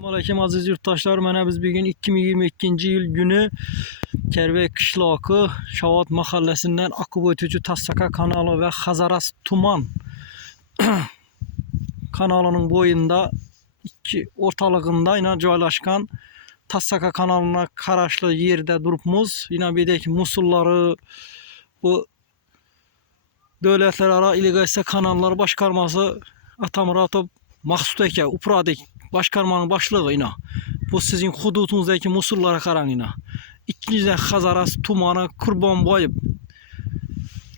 Aleyküm aziz yurttaşlar, mənə biz bugün 2022 yıl günü Kerbey Kışlakı Şavat mahallesinden akıb ötücü Tassaka kanalı ve Hazaras Tuman kanalının boyunda iki ortalığında yine joylashkan Tassaka kanalına karaşlı yerde durupmuz. Yine bir de ki musulları bu Devletler İllegalisite Kanalları Başkarması Atamuratov Maksut Eke Upradik Başkarmanın başlığı yine. Bu sizin hudutunuzdaki musullara karan yine. İkinciden Hazaras Tumanı Kurban Boyup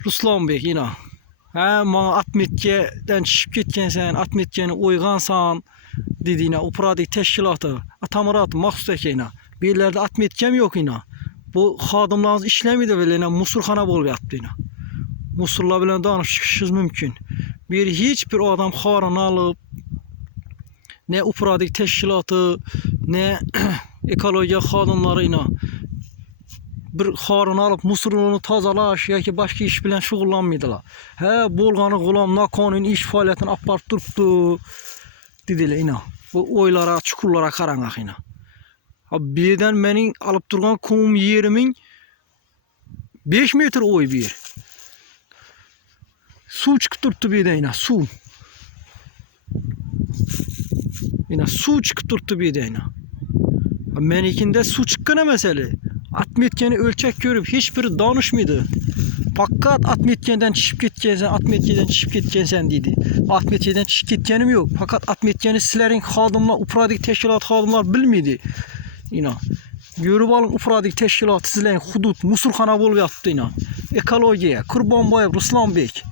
Ruslan Bey yine. Ha, bana Atmetke'den çıkıp ketkensen, Atmetke'ni uygansan dediğine Upradik Teşkilatı Atamurat Maksut Eke yine. Bir yerlerde Atmetkem yok yine. Bu xadımlarınız işlemiydi böyle yine musurxana bol yaptı yine. Musurla bilen danışışınız mümkün. Bir hiçbir adam xarını alıp ne upradik teşkilatı ne ekologiya xadımlarıyla bir xarını alıp musurunu tazalaş yoki başka iş bilen şugullanmaydılar. He bolğanı gulam nakonun iş faaliyetini aparıp duruptu dediler ina. Bu oylara, çukurlara karanaq ina. Ha birden menin alıp durgan kum yerimin 5 metre oy bir yer. Su çıkıp durdu birden yine su. Yine su çıkıp durdu birden yine. Ha, Menikinde su çıkkana mesele. Atmetkeni ölçek görüp hiçbiri danışmıydı. Fakat Atmetkenden çıkıp gitkensen, Atmetkenden çıkıp gitkensen dedi. Atmetkenden çıkıp gitkenim yok. Fakat Atmetkeni sizlerin xadımlar, upradik teşkilat xadımlar bilmiydi. Yine. Görüp alın upradik teşkilat sizlerin hudut, musurxana bol yaptı yine. Ekologiya, Kurbanboyev, Ruslanbek.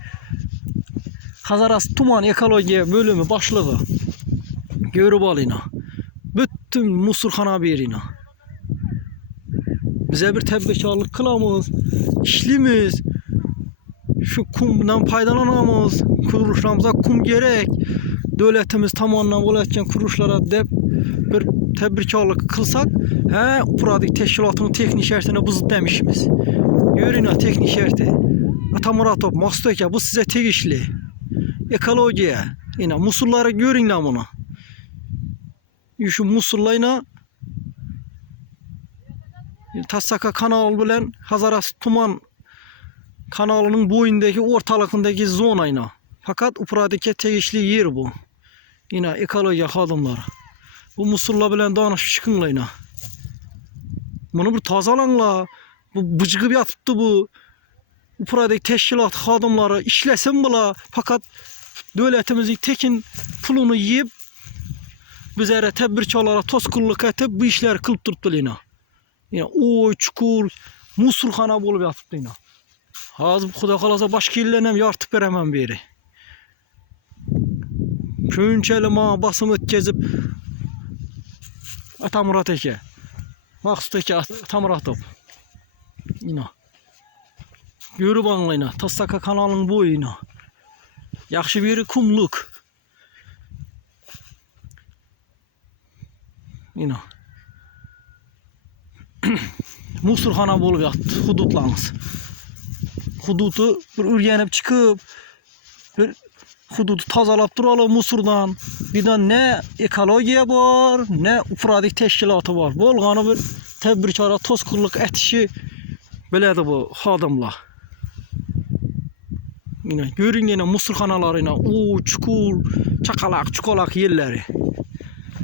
Hazaras Tuman Ekologiya bölümü başlığı. Görüp alına. Bütün musurxana berina. Bize bir təbəkkərlik qılamız, işlimiz, şu kumdan faydalanamız, kuruluşlarımıza kum gerek, devletimiz tamamından olayotgan kuruluşlara deb bir təbrikkarlık kılsak, he, Puradik teşkilatının teknik şərtini buzut demişimiz. Görün ha teknik şərti. Atamuratov, Maksudöke bu size tegişli. Ekologiya, yine musulları görün bunu. Şu musullayla Tassaka kanalı bilen Hazaras Tuman kanalının boyundaki ortalıkındaki zonayla. Fakat Upradike tegişli yer bu. Yine ekologiya xadımları. Bu musulla bilen danışıp çıkınla yine. Bunu bir tazalanla. Bu bıcığı yatıptı bu. Upradike teşkilat xadımları işlesin bula. Fakat devletimizin tekin pulunu yiyip bizlere tedbirçalara toskulluk etip bu işleri kılıp yine. Yine oy çukur musulxana bolup yatıptı yine. Hazır xuda kalasa başka illerine yartıp veremem beri. Şönçeli ma basım ötkezip Atamurat eke. Maksut eke Atamuratov. Yine. Görüp anlayına. Tassaka kanalının boyuna. Yaxşı bir kumluk. Yine. Musurxana bolup yatdı hudutlarınız. Hudutu bir ürgenip çıkıp bir hudutu tazalap duralım musurdan. De ne ekologiya var, ne ufradik teşkilatı var. Bolğanı bir tedbirkara tozkurluk etişi belədir bu xadımlar. Yine görün yine musurxanalarıyla o çukur, çakalak, çukolak yerleri.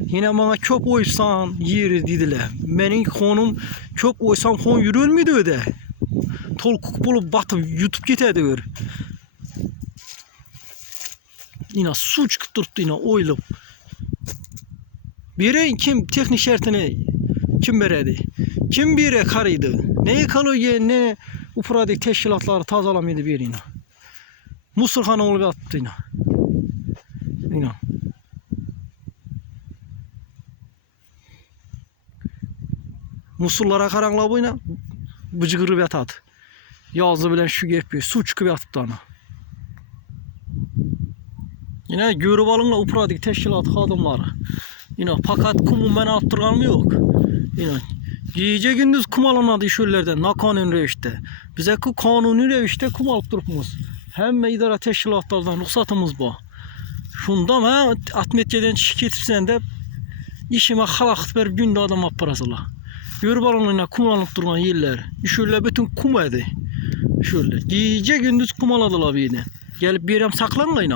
Yine bana köp oysan yeri dediler. Benim konum köp oysam kon yürür müydü öde? Tolkuk bulup batıp yutup giderdi öyle. Yine su çıkıp durdu yine oylup. Biri kim teknik şertini kim veredi? Kim biri karıydı? Ne ekologiya ne ufradik teşkilatları tazalamıydı bir yine. Musurxana olup yattı yine. Yine. Musullara karanlığa boyuna bıcıgırıp yatadı. Yazı bilen şu yapıyor. Su çıkıp yatıp ana. Yine görüp alınla upradik teşkilat adımları. Yine fakat kumu ben attırgan mı yok. Yine gece gündüz kum alınmadı şöllerden nakanun revişte. Bize ku kanuni revişte kum alıp durupmuz. Hem idara teşkilatlardan ruhsatımız bu. Şundan ha Atmetke'den şirket de işime halakt verip günde adam aparasılar. Görüp alınına kum alıp durgan yerler. Şöyle bütün kum edi. Şöyle. Gece gündüz kum aladılar beni. Gelip bir yerim saklanmayın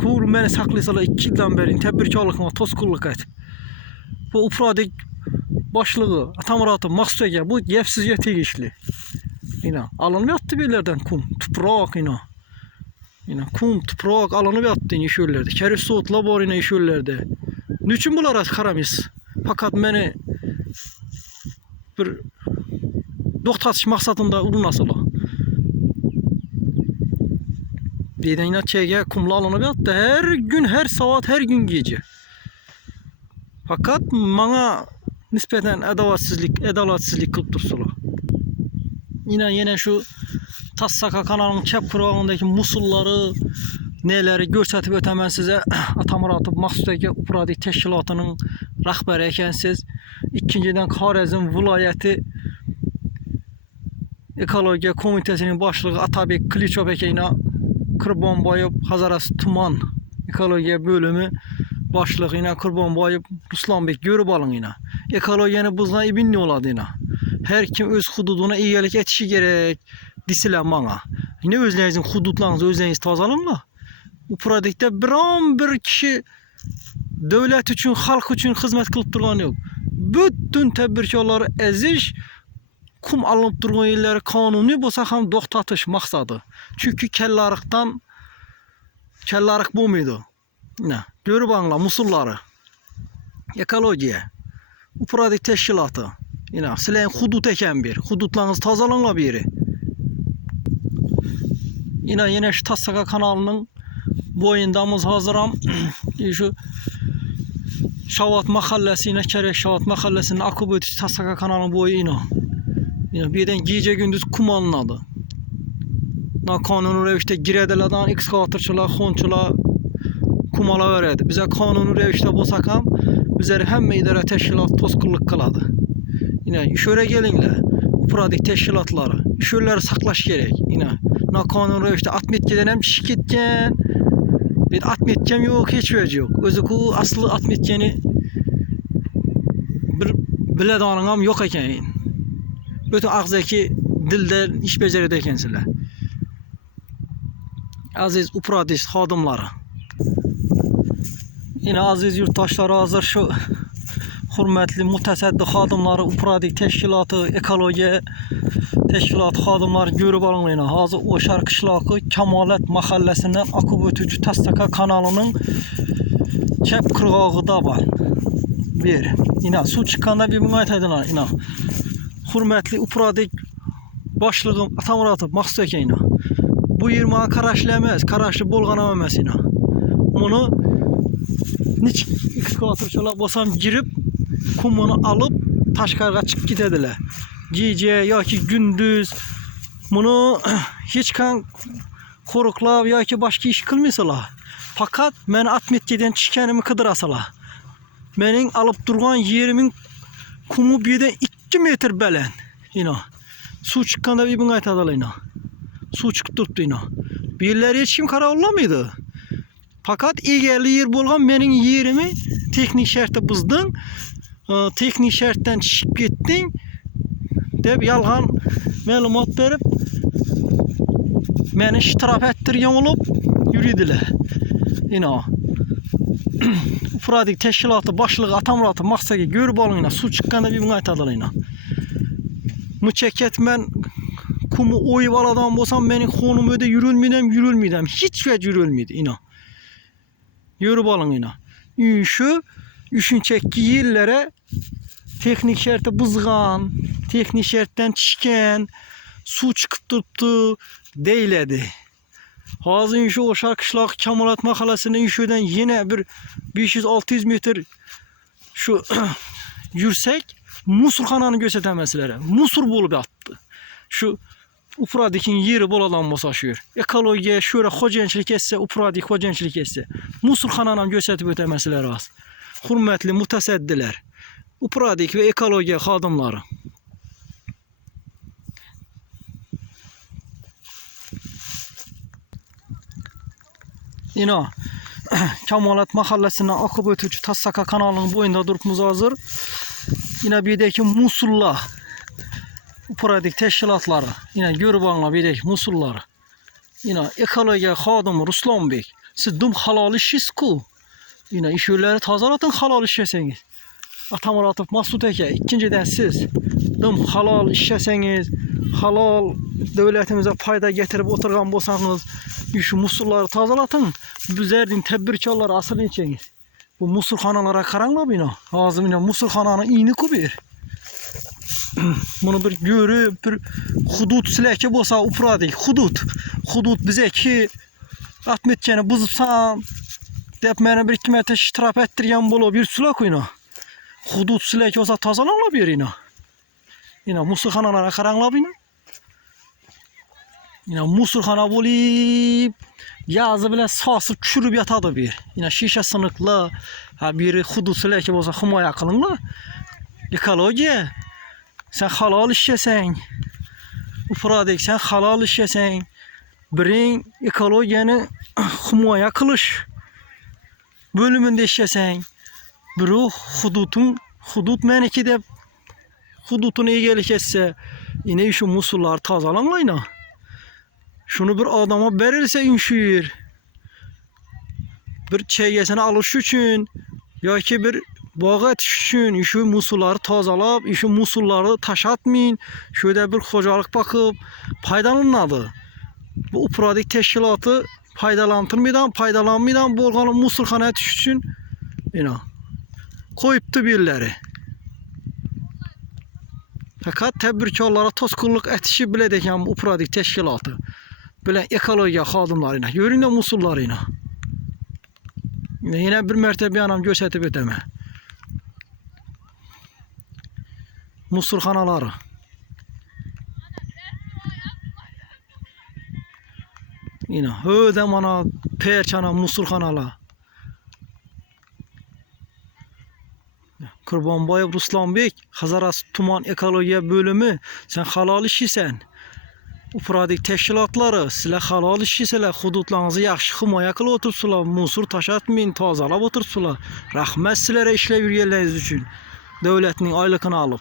Kur beni saklaysalar iki yıldan beri tebirkarlıkma toz kulluk et. Bu upradik başlığı atamuratı maksud ege bu yepsiz yetegişli. Yine alınıp yattı birlerden kum. Tuprak yine. Yine kum, tuprak alınıp yattı yine şöylerde. Keri soğut labor yine şöylerde. Niçin bunlara karamis? Fakat beni bir doktatış maksadında urunasılar. Birden yine çege kumla alınıp yattı. Her gün, her saat, her gün gece. Fakat bana nispeten edavatsizlik, edalatsizlik kılıp dursular. Yine yine şu Tassaka kanalının çep kurağındaki musulları neleri görsətib ötəmən sizə Atamuratov Maqsudəki Upradi Təşkilatının rəhbəri ikənsiz. İkincidən Xarəzm vilayəti Ekologiya Komitəsinin başlığı Atabek Kliçov ekəyinə Qurbanbayıb Hazaras Tuman Ekologiya bölümü başlığı ilə Qurbanbayıb Ruslanbek görüb alın ilə. Ekologiyanı buzdan ibin ne oladı ilə. Hər kim öz hududuna iyilik etişi gerek disilə mana. Yine özlerinizin hududlarınızı özleriniz tazalanla. Bu proyektdə bir an bir kişi devlet üçün, halk üçün xidmət qılıb durğan yox. Bütün tədbirkarları əziş, kum alınıb durğan yerləri kanuni bolsa ham toxtatış maqsadı. Çünki kəllarıqdan kəllarıq bulmaydı. Ne? Görüb anla musulları. Ekologiya. Proyekt təşkilatı. Yine sileyin hudut eken bir. Hudutlarınızı tazalanla bir yeri. Yine yine şu Tassaka kanalının boyundamız hazıram. şu Şavat mahallesi yine Kerek Şavat mahallesinin Akubötü Tassaka kanalının boyu yine. Yine birden gece gündüz kum alınadı. Na kanuni revişte giredelerden ekskavatörçüler, xonçular kumala veredi. Bize kanuni revişte bolsak ham bizleri hem idare teşkilat tozkulluk kıladı. Yine şöyle gelinle Upradik teşkilatları şöyle saklaş gerek. Yine na kanun rövüşte atmetkeden hem şirketken bir atmetken yok hiç veci yok. Özü ku aslı atmetkeni bir biledanım yok eken. Bütün ağzdaki dilde iş becerede ekensiler. Aziz Upradik hadımları. Yine aziz yurttaşları hazır şu hürmetli mütesaddi xadimları Upradik Teşkilatı, Ekologiya Teşkilatı xadimları görüb alınlayına. Hazır Oşar Qışlaqı Kemalet mahalləsindən akıb ötücü Tastaka kanalının çep qırğağıda var. Bir. Yine su çıkanda bir müayət edilir. Yine hürmetli Upradik başlığım Atamuratov Maqsud ekeyina. Bu yer mənə karaşlı emas, karaşlı bolğanam emas yine. Bunu Niç ekskavatorçular bolsam girip kumunu alıp Taşkar'a çıkıp gidediler. Gece ya ki gündüz bunu hiç kan koruklab ya ki başka iş kılmıyorsalar. Fakat ben atmetgeden çikenimi kıdırasalar. Benim alıp durgan yerimin kumu birden 2 metre belen. Yine. Su çıkkanda bir bin aytadılar yine. Su çıkıp durdu yine. Birileri hiç kim kara mıydı? Fakat egerli yer bolgan menin yerimi teknik şertte buzdun. Ee, teknik şertten çıkıp gittin. Dep yalgan məlumat verip meni şitraf ettirgen olup yürüdüler. Yine o. Ufradik teşkilatı başlığı Atamuratı maksaki görüp alın yine. Su çıkkanda bir müngayt adılar yine. Müçeket ben kumu oyup aladan bolsam benim konum öde yürülmedem yürülmedem. Hiç ve yürülmedi yine. Yürüp alın yine. Şu üçün çekki yerlere teknik şerti bızgan, teknik şertten çiken, su çıkıp tuttu, deyledi. Hazır şu o şarkışlak Kemalat mahallesinin inşöden yine bir 500-600 metre şu yürsek Musurxananı göstərməsələrə. Musur bolup attı. Şu Upradikin yeri boladan bosaşıyor. Ekologiya şöyle xocançilik etse, Upradik xocançilik etse. Musurxananı göstərib ötəməsələr az. Hürmetli mutasaddiler. Upradik ve ekologiya xadimləri. Yine Kamalat mahallesinden akıp ötücü Tassaka kanalının boyunda durupmuz hazır. Yine birdeki Musulla Upradik teşkilatları. Yine Görbanla birdeki Musulları. Yine ekologiya xadımı Ruslan Bey. Siz dum halal işsiz ku. Yine iş yerleri tazalatın halal işleseniz. Atamur atıp Masud Eke ikinciden siz dım halal işleseniz halal devletimize payda getirip oturgan bolsanız şu musulları tazalatın. Bizlerden tedbirkarlar asıl içeniz. Bu musulxanalara karanla bina. Ağzım yine musulxananın iğni kubir. Bunu bir görüp bir hudut sileki bolsa upradik. Hudut. Hudut bize ki atmetkeni buzupsam dep meni bir iki metre şitrap ettirgen bolo bir sulak oyna. Hudut sileki olsa tazalanla bir ina. Yine musulxanalara karanla bina. Yine musulxana bolip yazı bile sasıp çürüp yatadı bir. Yine şişe sınıklı. Ha biri hudut sileki olsa hımaya kılınla. Ekologiya. Sen halal işlesen. Upradik sen halal işlesen. Birin ekologiyanı hımaya kılış. Bölümünde işlesen. Biri hudutun hudut meniki de hudutun iyilik etse yine şu musullar tazalanmayla. Şunu bir adama verirse inşir. Bir çeygesine alış için ya ki bir bağa için şu musulları tazalap, şu musulları taşatmayın. Şöyle bir hocalık bakıp faydalanmadı. Bu upradik teşkilatı faydalandırmadan, faydalanmadan bolganı musulxana yetiş için yine koyuptu birileri. Fakat tedbirkarlara toskunluk etişi bile deken bu upradik teşkilatı. Böyle ekologiya xadımlarıyla, yöründe musullarıyla. Yine bir mertebe anam gösterip edeme. Musulxanaları. Yine öde mana perçana musulxanalar. Kurbanbayev Ruslanbek, Hazaras Tuman Ekologiya Bölümü. Sen halal işisən. Upradik teşkilatları sizler halal işisizler, hudutlarınızı yaxşı himoya qılıb otursular, musur taşatmayın, tazalab otursular. Rahmet sizlere işlev yerleriniz üçün. Devletinin aylıkını alıp.